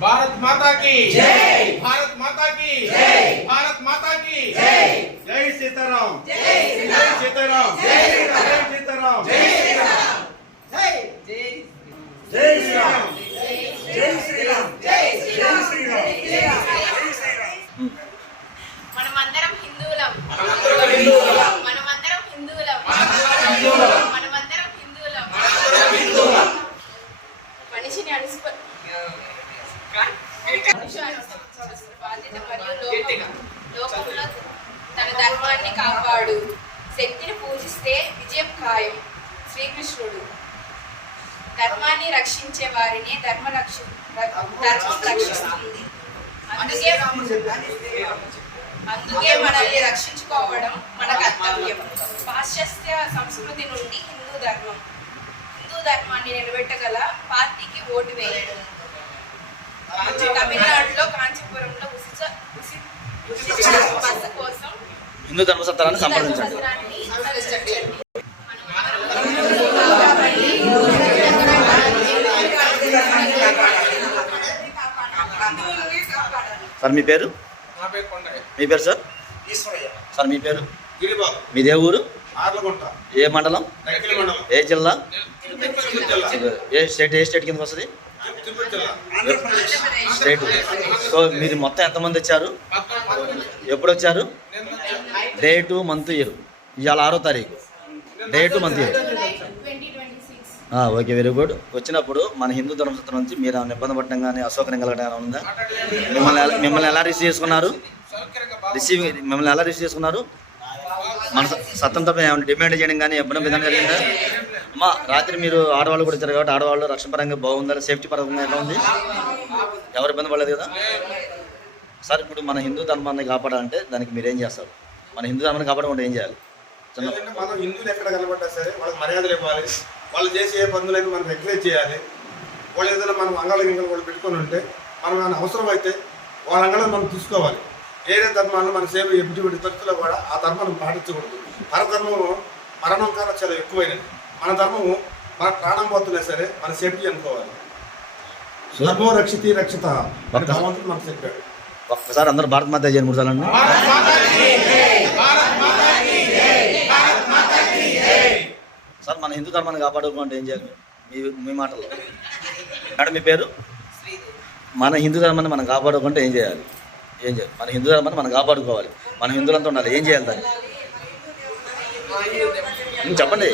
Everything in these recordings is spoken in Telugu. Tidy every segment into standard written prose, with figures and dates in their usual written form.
भारत माता की जय, भारत माता की जय, भारत माता की जय। जय सीताराम, जय सीताराम, जय सीताराम, जय सीताराम, जय श्री राम, जय श्री राम, जय श्री राम, जय श्री राम, जय श्री राम। మనమందరం హిందువులం, మనమందరం హిందువులం, మనమందరం హిందువులం, మనమందరం హిందువులం, మనమందరం హిందువులం, మనమందరం హిందువులం। మనిషిని బాధ్యత మరియు లోకంలో తన ధర్మాన్ని కాపాడు, శక్తిని పూజిస్తే విజయం ఖాయం. శ్రీకృష్ణుడు ధర్మాన్ని రక్షించే వారిని ధర్మం రక్షిస్తుంది. అందుకే మనల్ని రక్షించుకోవడం మన కర్తవ్యం. పాశ్చాత్య సంస్కృతి నుండి హిందూ ధర్మాన్ని నిలబెట్టగల పార్టీకి ఓటు వేయడం. తమిళనాడులో కాంచీపురంలో బస కోసం హిందూ ధర్మసత్రాన్ని సంప్రదించండి. సార్ మీ పేరు? నా పేరు కొండయ్య. మీ పేరు సార్? ఈశ్వరయ్య. సార్ మీ పేరు? గిరిబాబు. మీదే ఊరు? ఆర్లగుంట. ఏ మండలం? నకిలీ మండలం. ఏ జిల్లా? తిరుపతి జిల్లా. ఏ స్టేట్ కిందకి వస్తుంది? తిరుపతి జిల్లా. స్టేట్. సో మీరు మొత్తం ఎంతమంది వచ్చారు? 19 ఎప్పుడు వచ్చారు? నేను డేటు మంత్ ఇయర్. ఇవాళ 6వ తారీఖు. Date month year. 2026. Okay, very good. వచ్చినప్పుడు మన హిందూ ధర్మసత్రం నుంచి మీరు ఏమైనా ఇబ్బంది పడటం కానీ అసౌకర్యం కలగడం ఉందా? మిమ్మల్ని ఎలా రిసీవ్ చేసుకున్నారు? మిమ్మల్ని ఎలా రిసీవ్ చేసుకున్నారు? మన సత్రం తప్ప ఏమైనా డిమాండ్ చేయడం కానీ ఇబ్బంది విధానం జరిగిందా? అమ్మా, రాత్రి మీరు ఆడవాళ్ళు కూడా ఇచ్చారు కాబట్టి ఆడవాళ్ళు రక్షణ పరంగా బాగుందా? సేఫ్టీ పరంగా ఎలా ఉంది? ఎవరు ఇబ్బంది పడలేదు కదా సార్? ఇప్పుడు మన హిందూ ధర్మాన్ని కాపాడాలంటే దానికి మీరు ఏం చేస్తారు? మన హిందూ ధర్మాన్ని కాపాడుకుంటే ఏం చేయాలి? మనం హిందువులు ఎక్కడ కనబడ్డా సరే వాళ్ళకి మర్యాదలు ఇవ్వాలి. వాళ్ళు చేసే పనులైనా మనం ఎంకరేజ్ చేయాలి. వాళ్ళు ఏదైనా మనం అంగాలు గింగలు వాళ్ళు పెట్టుకొని ఉంటే మనం ఏమైనా అవసరం అయితే వాళ్ళ అంగాలను మనం చూసుకోవాలి. ఏదే ధర్మాలను మన సేవ ఎప్పుడు తరచులో కూడా ఆ ధర్మాన్ని పాటించకూడదు. పరధర్మము మరణం కన్నా చాలా ఎక్కువైనది. మన ధర్మము మన ప్రాణం పోతున్నా సరే మన సేఫ్టీ అనుకోవాలి. ధర్మో రక్షితి రక్షిత భగవంతుడు మనకు చెప్పాడు. ఒక్కసారి అందరూ భారత్ మాతా జై 3 సార్లు అండి. సార్, మన హిందూ ధర్మాన్ని కాపాడుకోవాలంటే ఏం చేయాలి? మీ మాటల్లో మేడం మీ పేరు? మన హిందూ ధర్మాన్ని మనం కాపాడుకుంటే ఏం చేయాలి? మన హిందూ ధర్మాన్ని మనం కాపాడుకోవాలి. మన హిందువులంతా ఉండాలి. ఏం చేయాలి దాన్ని చెప్పండి.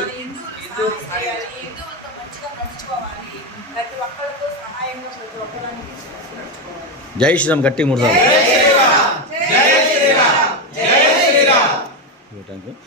జై శ్రీరామ్ గట్టి 3 సార్లు. Thank you.